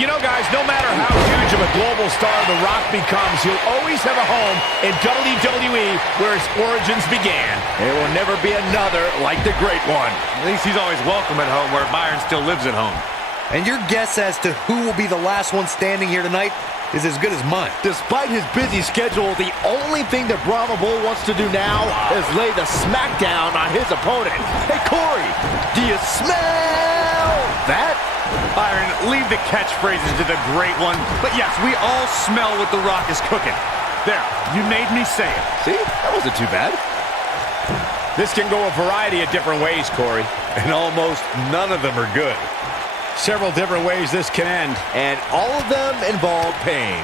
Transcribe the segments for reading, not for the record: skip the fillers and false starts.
You know, guys, no matter how huge of a global star The Rock becomes, he'll always have a home in WWE where his origins began. There will never be another like the Great One. At least he's always welcome at home where Byron still lives at home. And your guess as to who will be the last one standing here tonight is as good as mine. Despite his busy schedule, the only thing that Brahma Bull wants to do now is lay the smackdown on his opponent. Hey, Corey, do you smell that? Byron, leave the catchphrases to the Great One. But yes, we all smell what The Rock is cooking. There, you made me say it. See, that wasn't too bad. This can go a variety of different ways, Corey. And almost none of them are good. Several different ways this can end. And all of them involve pain.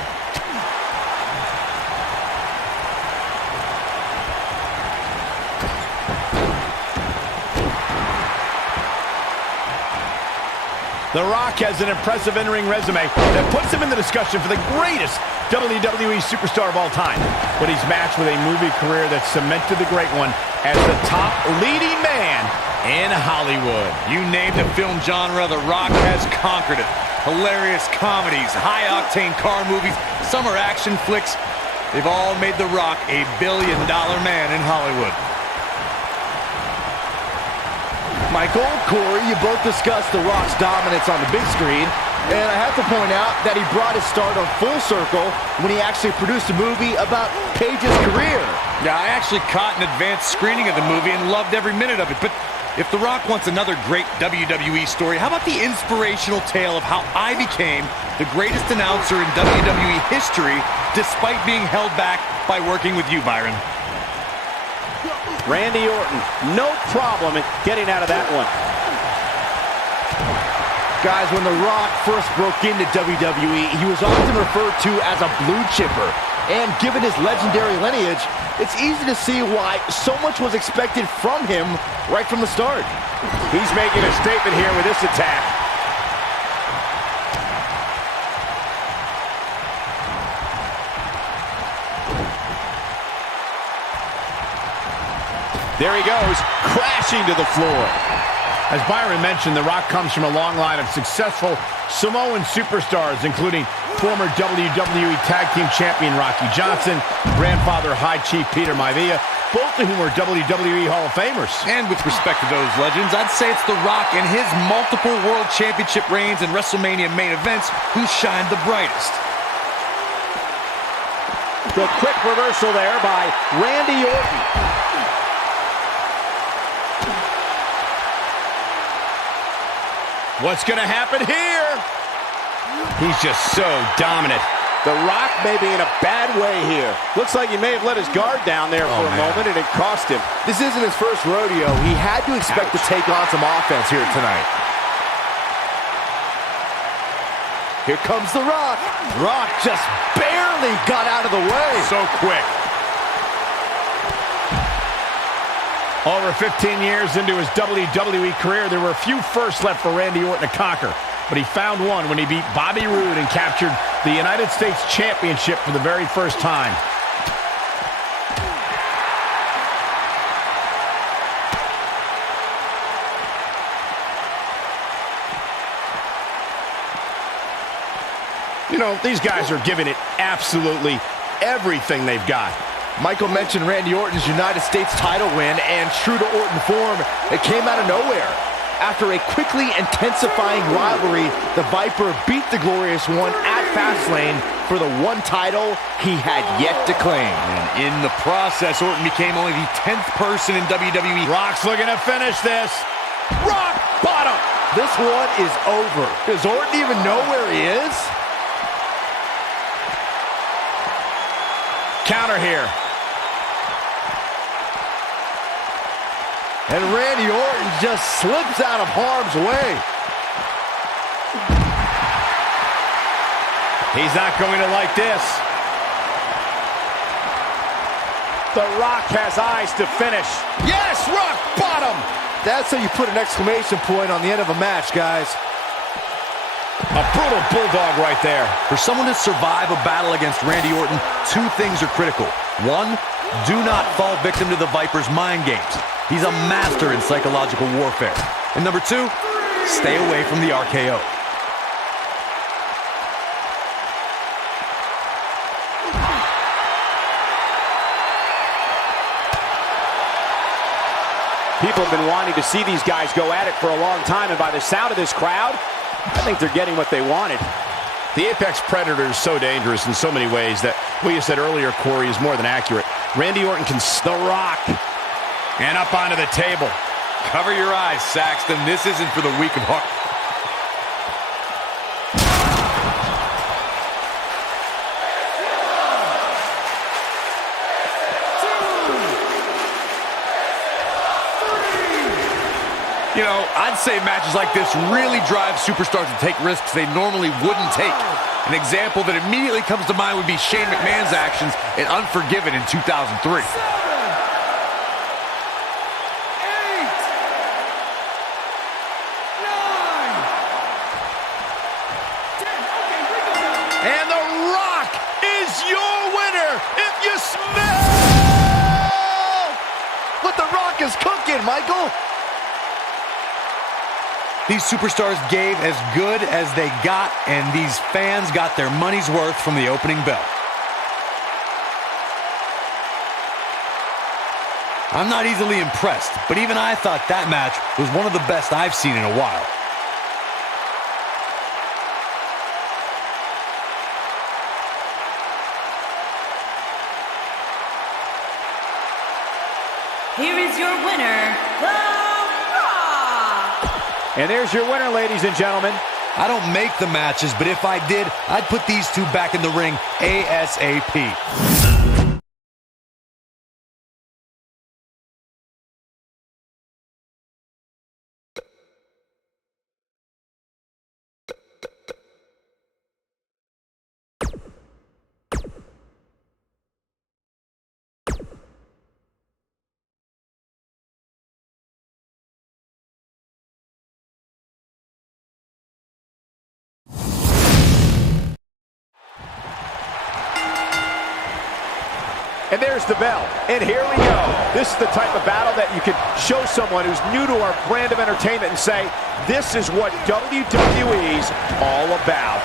The Rock has an impressive in-ring resume that puts him in the discussion for the greatest WWE superstar of all time. But he's matched with a movie career that cemented the Great One as the top leading man in Hollywood. You name the film genre, The Rock has conquered it. Hilarious comedies, high-octane car movies, summer action flicks. They've all made The Rock a billion-dollar man in Hollywood. Michael, Corey, you both discussed The Rock's dominance on the big screen, and I have to point out that he brought his stardom full circle when he actually produced a movie about Paige's career. Yeah, I actually caught an advanced screening of the movie and loved every minute of it, but if The Rock wants another great WWE story, how about the inspirational tale of how I became the greatest announcer in WWE history despite being held back by working with you, Byron? Randy Orton, no problem in getting out of that one. Guys, when The Rock first broke into WWE, he was often referred to as a blue chipper. And given his legendary lineage, it's easy to see why so much was expected from him right from the start. He's making a statement here with this attack. There he goes, crashing to the floor. As Byron mentioned, The Rock comes from a long line of successful Samoan superstars, including former WWE Tag Team Champion Rocky Johnson, grandfather High Chief Peter Maivia, both of whom are WWE Hall of Famers. And with respect to those legends, I'd say it's The Rock and his multiple World Championship reigns and WrestleMania main events who shined the brightest. The quick reversal there by Randy Orton. What's going to happen here? He's just so dominant. The Rock may be in a bad way here. Looks like he may have let his guard down there for a moment, and it cost him. This isn't his first rodeo. He had to expect to take on some offense here tonight. Here comes The Rock. Rock just barely got out of the way. So quick. Over 15 years into his WWE career, there were a few firsts left for Randy Orton to conquer, but he found one when he beat Bobby Roode and captured the United States Championship for the very first time. You know, these guys are giving it absolutely everything they've got. Michael mentioned Randy Orton's United States title win, and true to Orton form, it came out of nowhere. After a quickly intensifying rivalry, the Viper beat the Glorious One at Fastlane for the one title he had yet to claim. And in the process, Orton became only the 10th person in WWE. Rock's looking to finish this. Rock bottom. This one is over. Does Orton even know where he is? Counter here. And Randy Orton just slips out of harm's way. He's not going to like this. The Rock has eyes to finish. Yes, rock bottom. That's how you put an exclamation point on the end of a match, guys. A brutal bulldog right there. For someone to survive a battle against Randy Orton, two things are critical. One, do not fall victim to the Viper's mind games. He's a master in psychological warfare. And number two, stay away from the RKO. People have been wanting to see these guys go at it for a long time, and by the sound of this crowd, I think they're getting what they wanted. The Apex Predator is so dangerous in so many ways that what you said earlier, Corey, is more than accurate. Randy Orton can The Rock. And up onto the table. Cover your eyes, Saxton. This isn't for the weak of heart. You know, I'd say matches like this really drive superstars to take risks they normally wouldn't take. An example that immediately comes to mind would be Shane McMahon's actions in Unforgiven in 2003. And The Rock is your winner if you smell What The Rock is cooking, Michael. These superstars gave as good as they got, and these fans got their money's worth from the opening bell. I'm not easily impressed, but even I thought that match was one of the best I've seen in a while. Here is your winner, The Rock! And there's your winner, ladies and gentlemen. I don't make the matches, but if I did, I'd put these two back in the ring ASAP. And there's the bell. And here we go. This is the type of battle that you can show someone who's new to our brand of entertainment and say, this is what WWE's all about.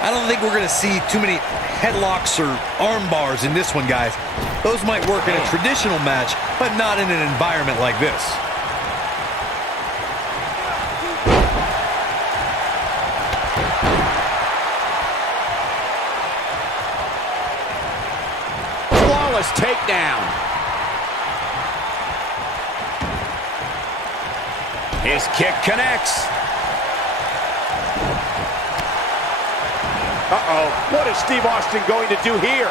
I don't think we're going to see too many headlocks or arm bars in this one, guys. Those might work in a traditional match, but not in an environment like this. Flawless takedown. His kick connects. Uh-oh. What is Steve Austin going to do here?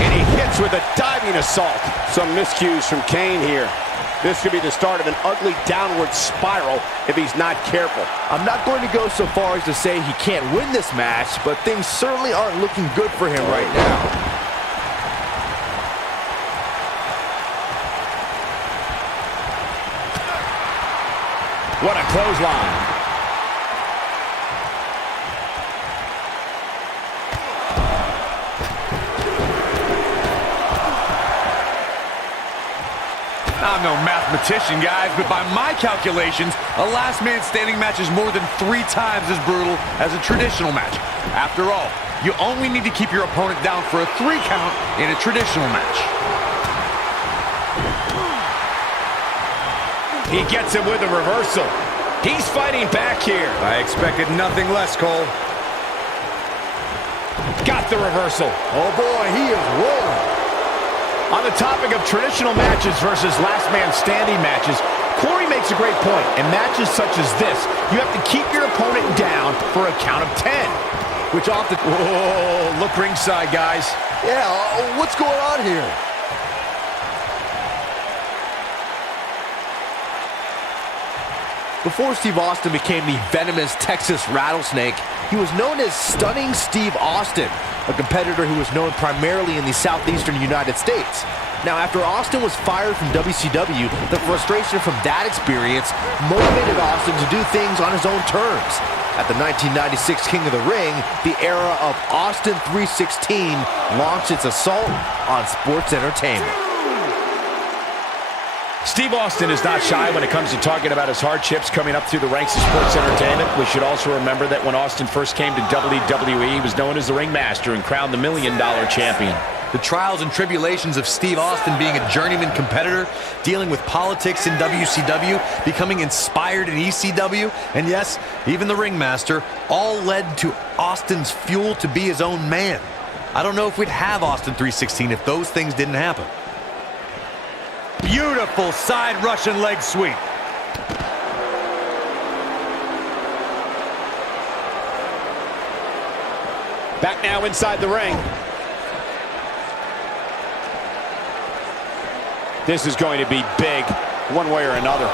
And he hits with a diving assault. Some miscues from Kane here. This could be the start of an ugly downward spiral if he's not careful. I'm not going to go so far as to say he can't win this match, but things certainly aren't looking good for him right now. What a clothesline. I'm no mathematician, guys, but by my calculations, a last man standing match is more than 3 times as brutal as a traditional match. After all, you only need to keep your opponent down for a 3 count in a traditional match. He gets him with a reversal. He's fighting back here. I expected nothing less, Cole. Got the reversal. Oh boy, he is rolling. On the topic of traditional matches versus last man standing matches, Corey makes a great point. In matches such as this, you have to keep your opponent down for a count of 10. Which often... Whoa, look ringside, guys. Yeah, what's going on here? Before Steve Austin became the venomous Texas Rattlesnake, he was known as Stunning Steve Austin, a competitor who was known primarily in the southeastern United States. Now, after Austin was fired from WCW, the frustration from that experience motivated Austin to do things on his own terms. At the 1996 King of the Ring, the era of Austin 316 launched its assault on sports entertainment. Steve Austin is not shy when it comes to talking about his hardships coming up through the ranks of sports entertainment. We should also remember that when Austin first came to WWE, he was known as the Ringmaster and crowned the $1 Million Champion. The trials and tribulations of Steve Austin being a journeyman competitor, dealing with politics in WCW, becoming inspired in ECW, and yes, even the ringmaster, all led to Austin's fuel to be his own man. I don't know if we'd have Austin 316 if those things didn't happen. Beautiful side Russian leg sweep. Back now inside the ring. This is going to be big, one way or another.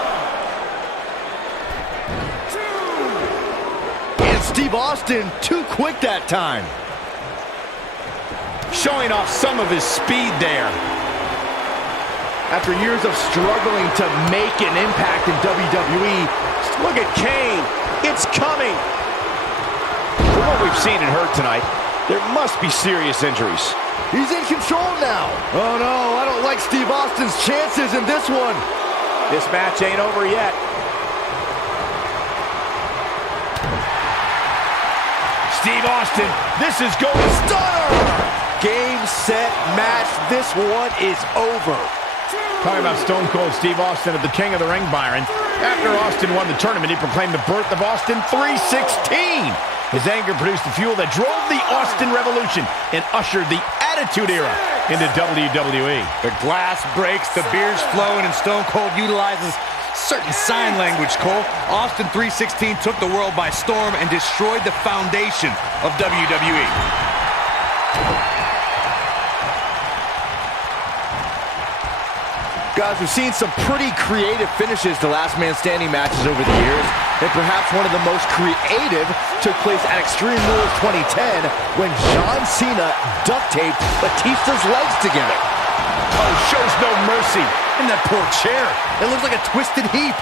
And Steve Austin, too quick that time. Showing off some of his speed there. After years of struggling to make an impact in WWE, Look at Kane. It's coming. From what we've seen and heard tonight, there must be serious injuries. he's in control now. Oh no, I don't like Steve Austin's chances in this one. This match ain't over yet. Steve Austin, this is going stunner! Game, set, match. This one is over. Talking about Stone Cold Steve Austin of the King of the Ring, Byron. After Austin won the tournament, he proclaimed the birth of Austin 316. His anger produced the fuel that drove the Austin Revolution and ushered the Attitude Era into WWE. The glass breaks, the beer's flowing, and Stone Cold utilizes certain sign language, Cole. Austin 316 took the world by storm and destroyed the foundation of WWE. Guys, we've seen some pretty creative finishes to last man standing matches over the years, and perhaps one of the most creative took place at Extreme Rules 2010 when John Cena duct taped Batista's legs together. Oh, shows no mercy. In that poor chair, it looks like a twisted heap.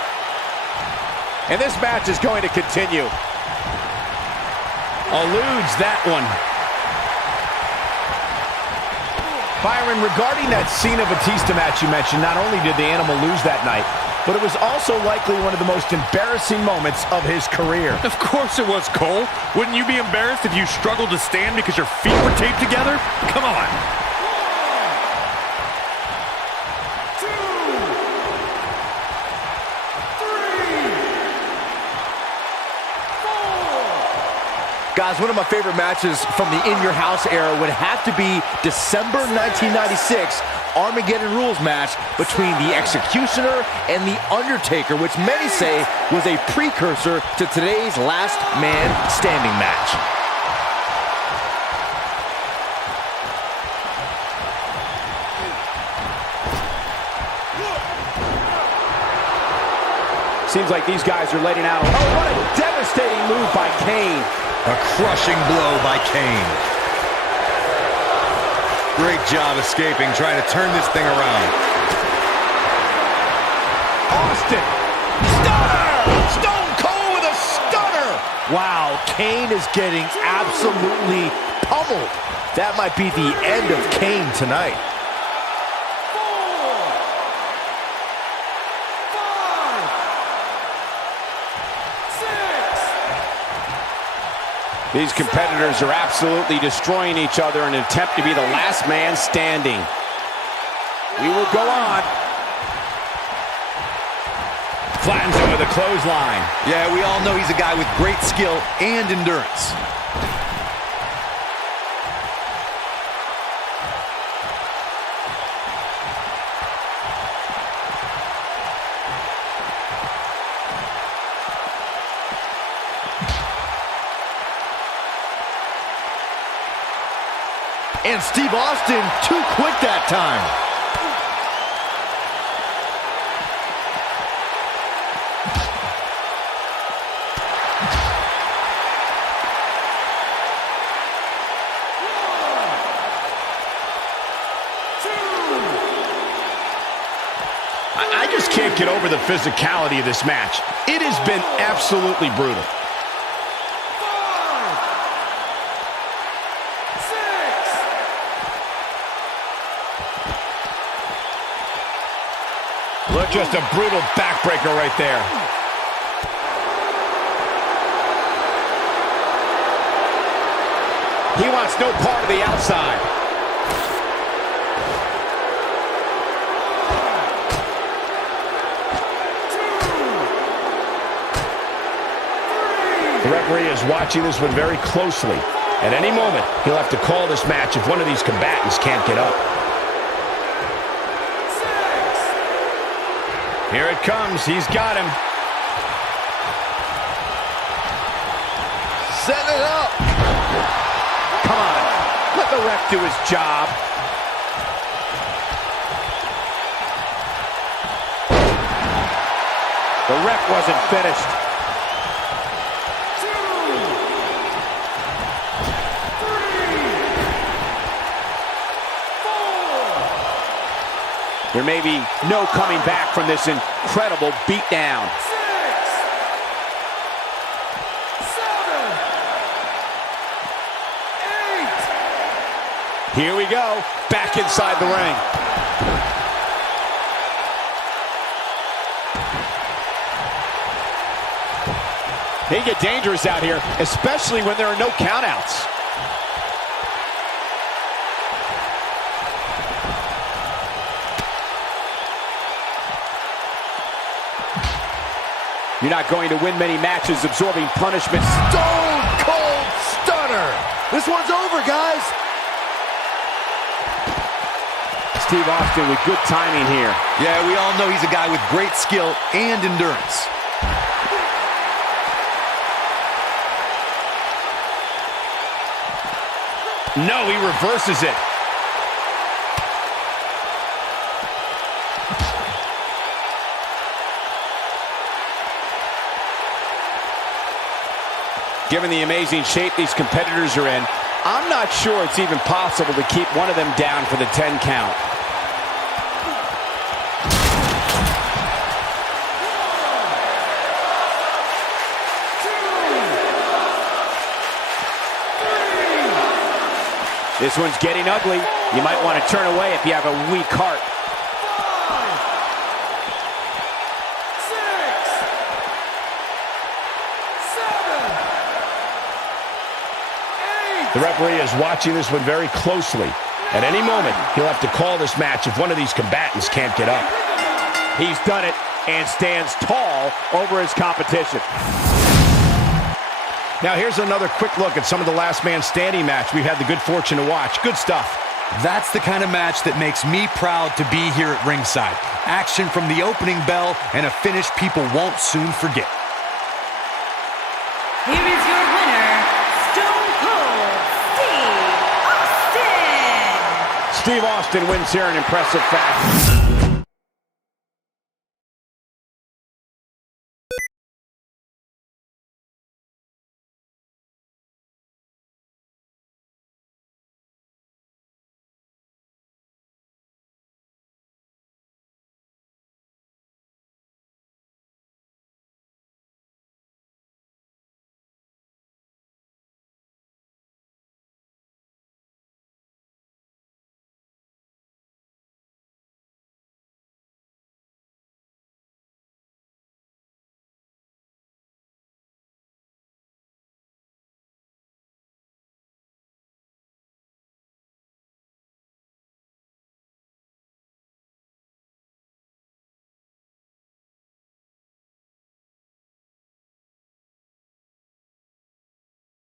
And this match is going to continue. Eludes that one. Byron, regarding that Cena-Batista match you mentioned, not only did the Animal lose that night, but it was also likely one of the most embarrassing moments of his career. Of course it was, Cole. Wouldn't you be embarrassed if you struggled to stand because your feet were taped together? Come on. Guys, one of my favorite matches from the In Your House era would have to be December 1996 Armageddon Rules match between the Executioner and the Undertaker, which many say was a precursor to today's Last Man Standing match. Seems like these guys are letting out. Oh, what a devastating move by Kane. A crushing blow by Kane. Great job escaping, trying to turn this thing around. Austin, stunner! Stone Cold with a stunner! Wow, Kane is getting absolutely pummeled. That might be the end of Kane tonight. These competitors are absolutely destroying each other in an attempt to be the last man standing. We will go on. Flattens him with a clothesline. Yeah, we all know he's a guy with great skill and endurance. And Steve Austin, too quick that time. I just can't get over the physicality of this match. It has been absolutely brutal. Look, just a brutal backbreaker right there. He wants no part of the outside. The referee is watching this one very closely. At any moment, he'll have to call this match if one of these combatants can't get up. Here it comes. He's got him. Set it up. Come on. Let the ref do his job. The ref wasn't finished. 2, 3, 4. There may be no coming back from this incredible beatdown. 6, 7, 8. Here we go. Back inside the ring. They get dangerous out here, especially when there are no countouts. You're not going to win many matches absorbing punishment. Stone cold stunner. This one's over, guys. Steve Austin with good timing here. Yeah, we all know he's a guy with great skill and endurance. No, he reverses it. Given the amazing shape these competitors are in, I'm not sure it's even possible to keep one of them down for the 10 count. This one's getting ugly. You might want to turn away if you have a weak heart. 5, 6, 7, 8. The referee is watching this one very closely. At any moment, he'll have to call this match if one of these combatants can't get up. He's done it and stands tall over his competition. Now here's another quick look at some of the last man standing match we've had the good fortune to watch. Good stuff. That's the kind of match that makes me proud to be here at ringside. Action from the opening bell and a finish people won't soon forget. Here is your winner, Stone Cold Steve Austin. Steve Austin wins here in impressive fashion.